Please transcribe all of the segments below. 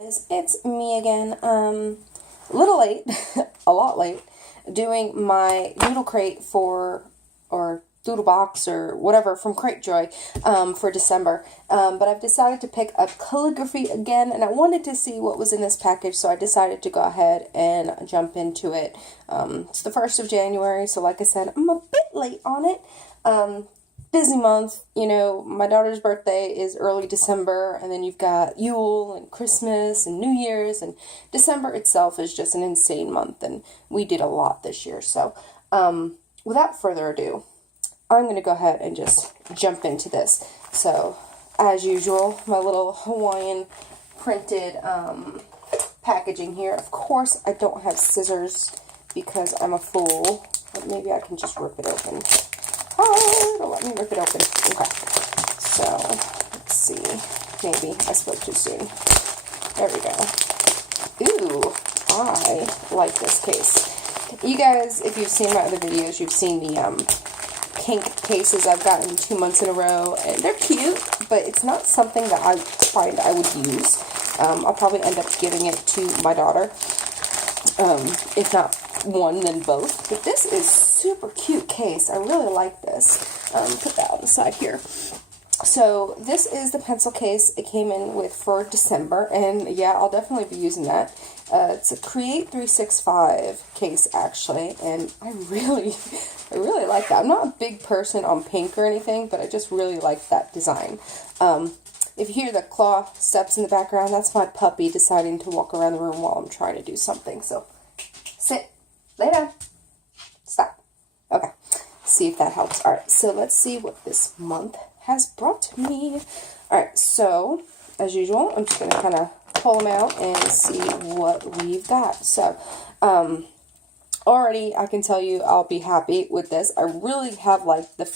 It's me again. A little late, a lot late, doing my Doodle Crate or Doodle Box or whatever from CrateJoy for December. But I've decided to pick up calligraphy again, and I wanted to see what was in this package, so I decided to go ahead and jump into it. It's the 1st of January, so like I said, I'm a bit late on it. Busy month, you know, my daughter's birthday is early December, and then you've got Yule and Christmas and New Year's, and December itself is just an insane month, and we did a lot this year. So, without further ado, I'm going to go ahead and just jump into this. So, as usual, my little Hawaiian printed packaging here. Of course, I don't have scissors because I'm a fool, but maybe I can just rip it open. Oh, don't let me rip it open. Okay. So, let's see. Maybe I spoke too soon. There we go. Ooh, I like this case. You guys, if you've seen my other videos, you've seen the pink cases I've gotten 2 months in a row. And they're cute, but it's not something that I find I would use. I'll probably end up giving it to my daughter. If not one, then both. But this is super cute case. I really like this. Put that on the side here. So this is the pencil case it came in with for December, and yeah, I'll definitely be using that. It's a Create 365 case actually, and I really like that. I'm not a big person on pink or anything, but I just really like that design. If you hear the claw steps in the background, that's my puppy deciding to walk around the room while I'm trying to do something. So sit, lay down, stop. Okay, see if that helps. Alright, so let's see what this month has brought me. Alright, so as usual, I'm just going to kind of pull them out and see what we've got. So, already I can tell you I'll be happy with this. I really have like the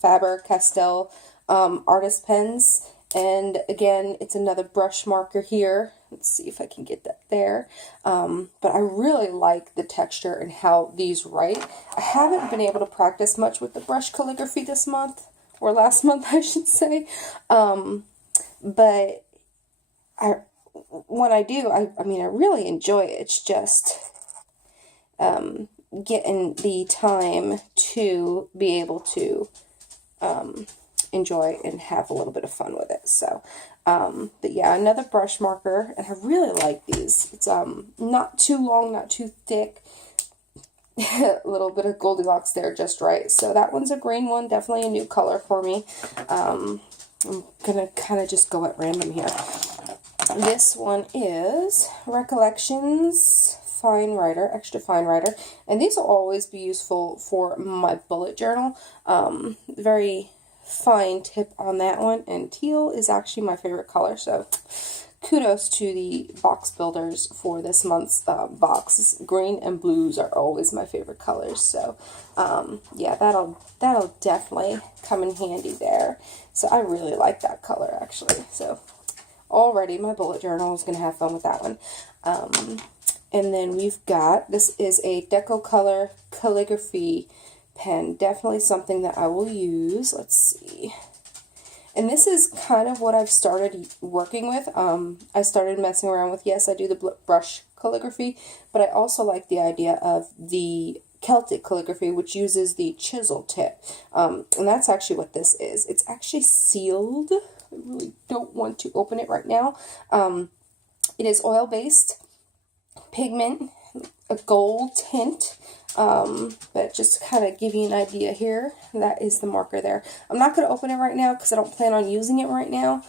Faber-Castell artist pens. And again, it's another brush marker here. Let's see if I can get that there. But I really like the texture and how these write. I haven't been able to practice much with the brush calligraphy this month, or last month I should say. But when I do, I mean, I really enjoy it. It's just getting the time to be able to enjoy and have a little bit of fun with it. So, but yeah, another brush marker, and I really like these. It's not too long, not too thick. A little bit of Goldilocks there, just right. So that one's a green one, definitely a new color for me. I'm gonna kind of just go at random here. This one is Recollections Fine Writer, Extra Fine Writer, and these will always be useful for my bullet journal. Very fine tip on that one, and teal is actually my favorite color, so kudos to the box builders for this month's box. Green and blues are always my favorite colors, so yeah, that'll definitely come in handy there. So I really like that color actually. So already my bullet journal is going to have fun with that one. And then we've got, this is a Deco Color calligraphy pen. Definitely something that I will use. Let's see. And this is kind of what I've started working with. I started messing around with, yes, I do the brush calligraphy, but I also like the idea of the Celtic calligraphy, which uses the chisel tip. And that's actually what this is. It's actually sealed. I really don't want to open it right now. It is oil-based pigment, a gold tint. But just to kind of give you an idea here, that is the marker there. I'm not going to open it right now because I don't plan on using it right now,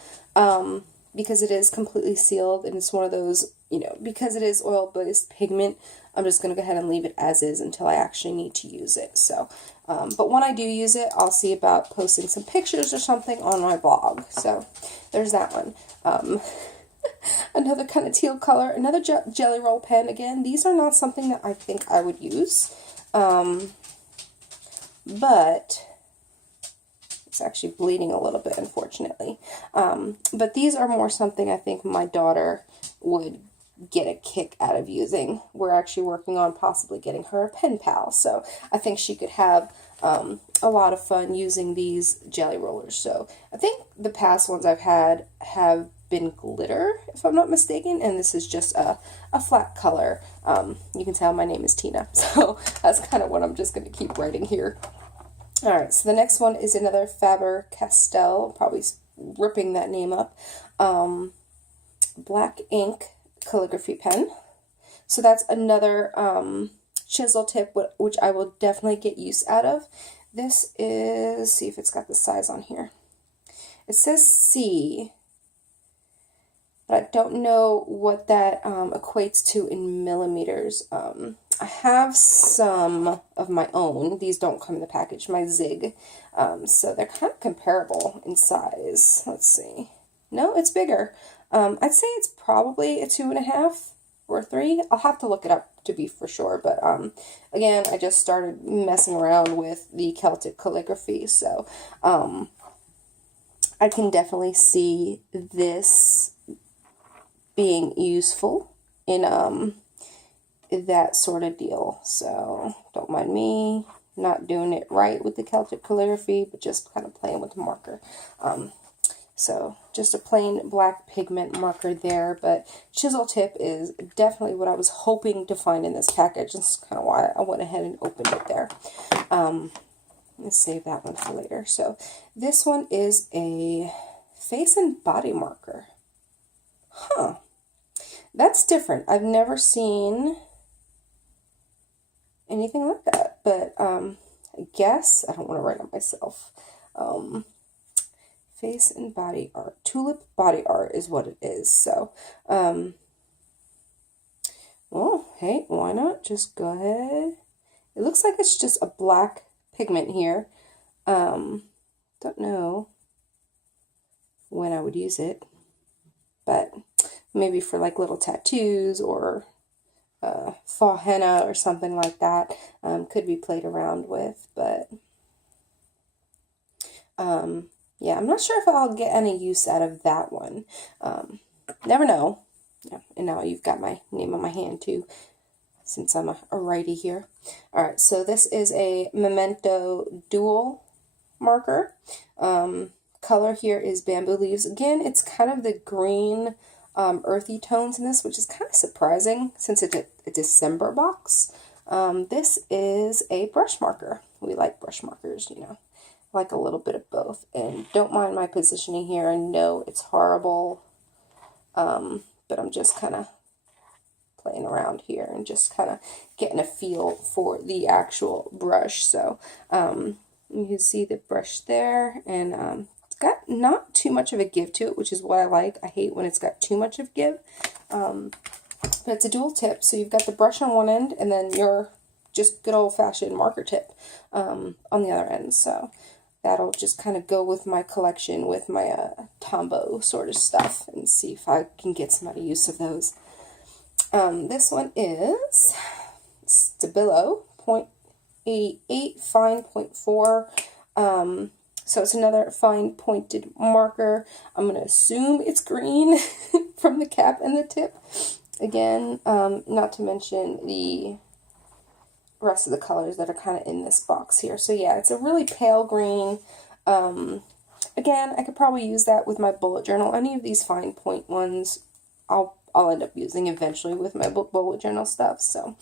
because it is completely sealed, and it's one of those, you know, because it is oil-based pigment, I'm just going to go ahead and leave it as is until I actually need to use it. So, but when I do use it, I'll see about posting some pictures or something on my blog. So, there's that one. Another kind of teal color, another jelly roll pen. Again, these are not something that I think I would use, but it's actually bleeding a little bit, unfortunately. But these are more something I think my daughter would get a kick out of using. We're actually working on possibly getting her a pen pal, so I think she could have a lot of fun using these jelly rollers. So I think the past ones I've had have been glitter, if I'm not mistaken, and this is just a flat color. You can tell my name is Tina, so that's kind of what I'm just going to keep writing here. Alright, so the next one is another Faber-Castell, probably ripping that name up, black ink calligraphy pen. So that's another chisel tip, which I will definitely get use out of. This is, see if it's got the size on here. It says C, but I don't know what that equates to in millimeters. I have some of my own. These don't come in the package, my Zig. So they're kind of comparable in size. Let's see. No, it's bigger. I'd say it's probably a 2.5 or 3. I'll have to look it up to be for sure. But again, I just started messing around with the Celtic calligraphy. So I can definitely see this being useful in that sort of deal. So don't mind me not doing it right with the Celtic calligraphy, but just kind of playing with the marker. So just a plain black pigment marker there, but chisel tip is definitely what I was hoping to find in this package. That's kind of why I went ahead and opened it there. Let's save that one for later. So this one is a face and body marker. Huh. That's different. I've never seen anything like that, but I guess I don't want to write it myself. Face and body art. Tulip body art is what it is. So, well, hey, why not? Just go ahead. It looks like it's just a black pigment here. Don't know when I would use it, but maybe for like little tattoos or fall henna or something like that. Could be played around with, but yeah, I'm not sure if I'll get any use out of that one. Never know. Yeah, and now you've got my name on my hand too, since I'm a righty here. Alright, so this is a Memento Dual marker. Color here is bamboo leaves. Again, it's kind of the green, earthy tones in this, which is kind of surprising since it's a December box. This is a brush marker. We like brush markers, you know. Like a little bit of both, and don't mind my positioning here. I know it's horrible, but I'm just kind of playing around here and just kind of getting a feel for the actual brush. So you can see the brush there, and it's got not too much of a give to it, which is what I like. I hate when it's got too much of give, but it's a dual tip, so you've got the brush on one end and then your just good old-fashioned marker tip on the other end. So that'll just kind of go with my collection with my Tombow sort of stuff, and see if I can get some out of use of those. This one is Stabilo 0.88 fine 0.4. So it's another fine pointed marker. I'm going to assume it's green from the cap and the tip. Again, not to mention the rest of the colors that are kind of in this box here. So yeah, it's a really pale green. Again, I could probably use that with my bullet journal. Any of these fine point ones I'll end up using eventually with my bullet journal stuff. So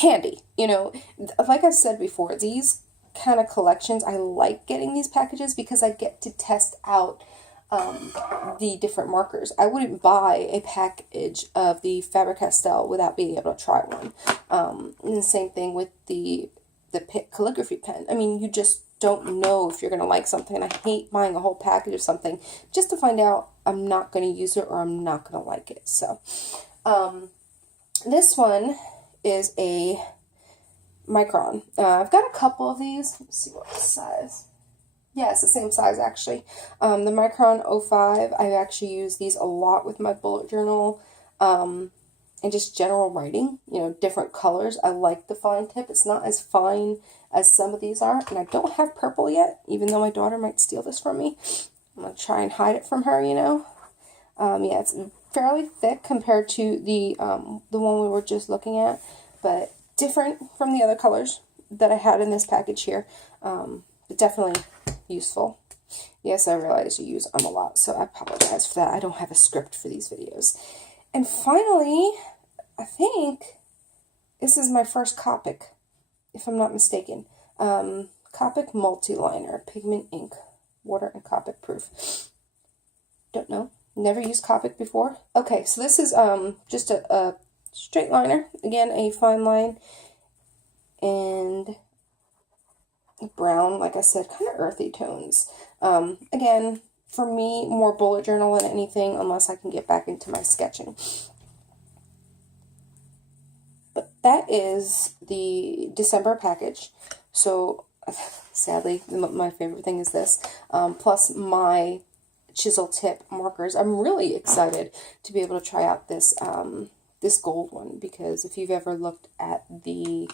handy, you know. Like I said before, these kind of collections, I like getting these packages because I get to test out the different markers. I wouldn't buy a package of the Faber-Castell without being able to try one. And the same thing with the calligraphy pen. I mean, you just don't know if you're going to like something, and I hate buying a whole package of something just to find out I'm not going to use it or I'm not going to like it. So this one is a micron. I've got a couple of these. Let's see what size. Yeah, it's the same size actually. The Micron 05, I actually use these a lot with my bullet journal and just general writing, you know, different colors. I like the fine tip. It's not as fine as some of these are, and I don't have purple yet, even though my daughter might steal this from me. I'm going to try and hide it from her, you know. Yeah, it's fairly thick compared to the one we were just looking at, but different from the other colors. that I had in this package here. But definitely useful. Yes, I realize you use a lot, so I apologize for that. I don't have a script for these videos. And finally, I think this is my first Copic, if I'm not mistaken. Copic Multi-Liner, Pigment Ink, water and Copic proof. Don't know. Never used Copic before. Okay, so this is just a straight liner. Again, a fine line. And brown, like I said, kind of earthy tones. Again, for me, more bullet journal than anything, unless I can get back into my sketching. But that is the December package. So, sadly, my favorite thing is this. Plus my chisel tip markers. I'm really excited to be able to try out this this gold one, because if you've ever looked at the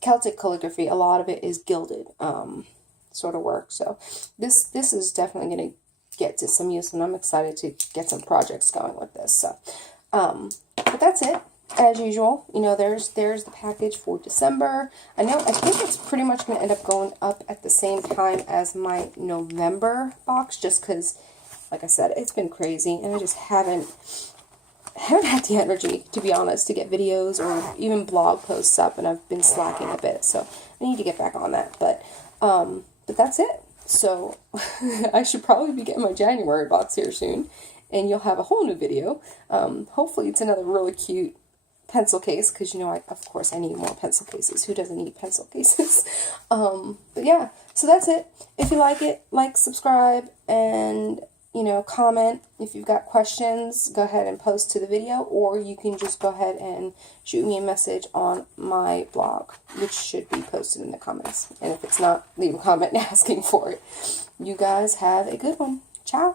Celtic calligraphy, a lot of it is gilded sort of work. So this is definitely going to get to some use, and I'm excited to get some projects going with this. So, but that's it. As usual, you know, there's the package for December. I think it's pretty much going to end up going up at the same time as my November box, just because, like I said, it's been crazy, and I just haven't had the energy, to be honest, to get videos or even blog posts up, and I've been slacking a bit, so I need to get back on that. But that's it. So I should probably be getting my January box here soon, and you'll have a whole new video. Hopefully it's another really cute pencil case, because, you know, of course I need more pencil cases. Who doesn't need pencil cases? But yeah, so that's it. If you like it, like, subscribe, and, you know, comment. If you've got questions, go ahead and post to the video, or you can just go ahead and shoot me a message on my blog, which should be posted in the comments. And if it's not, leave a comment asking for it. You guys have a good one. Ciao.